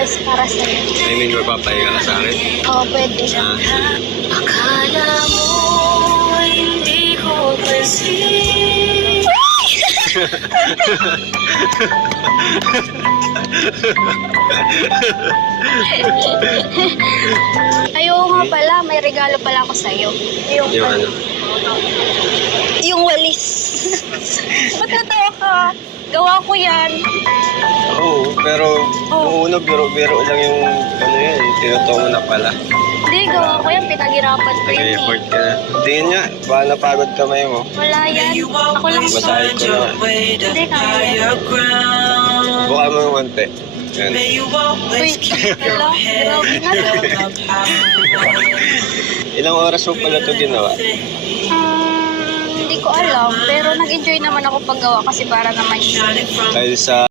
is para sa'yo. I mean, magpapahinga ka sa akin. Oo, pwede. Akala mo hindi ko pansin. Ayaw nga pala, may regalo pala ako sa'yo. Yung ano? Yung walis. Ba't natawa ka? Gawa ko yan. Oo, pero nung una biro-biro lang yung ano yun, tinutungo na pala. Hindi, gawa ko yan. Pinaghirapan ko yan Nag-effort eh. ka na. Hindi nga, baka napagod kamay mo. Wala yan. Ako lang Basahin ko na. Hindi, kaya. Buka mo yung konti. Yan. Uy, hello. Grabe na. Ilang oras mo pala ito ginawa? Hindi ko alam. Pero nag-enjoy naman ako paggawa kasi para naman yun. Dahil sa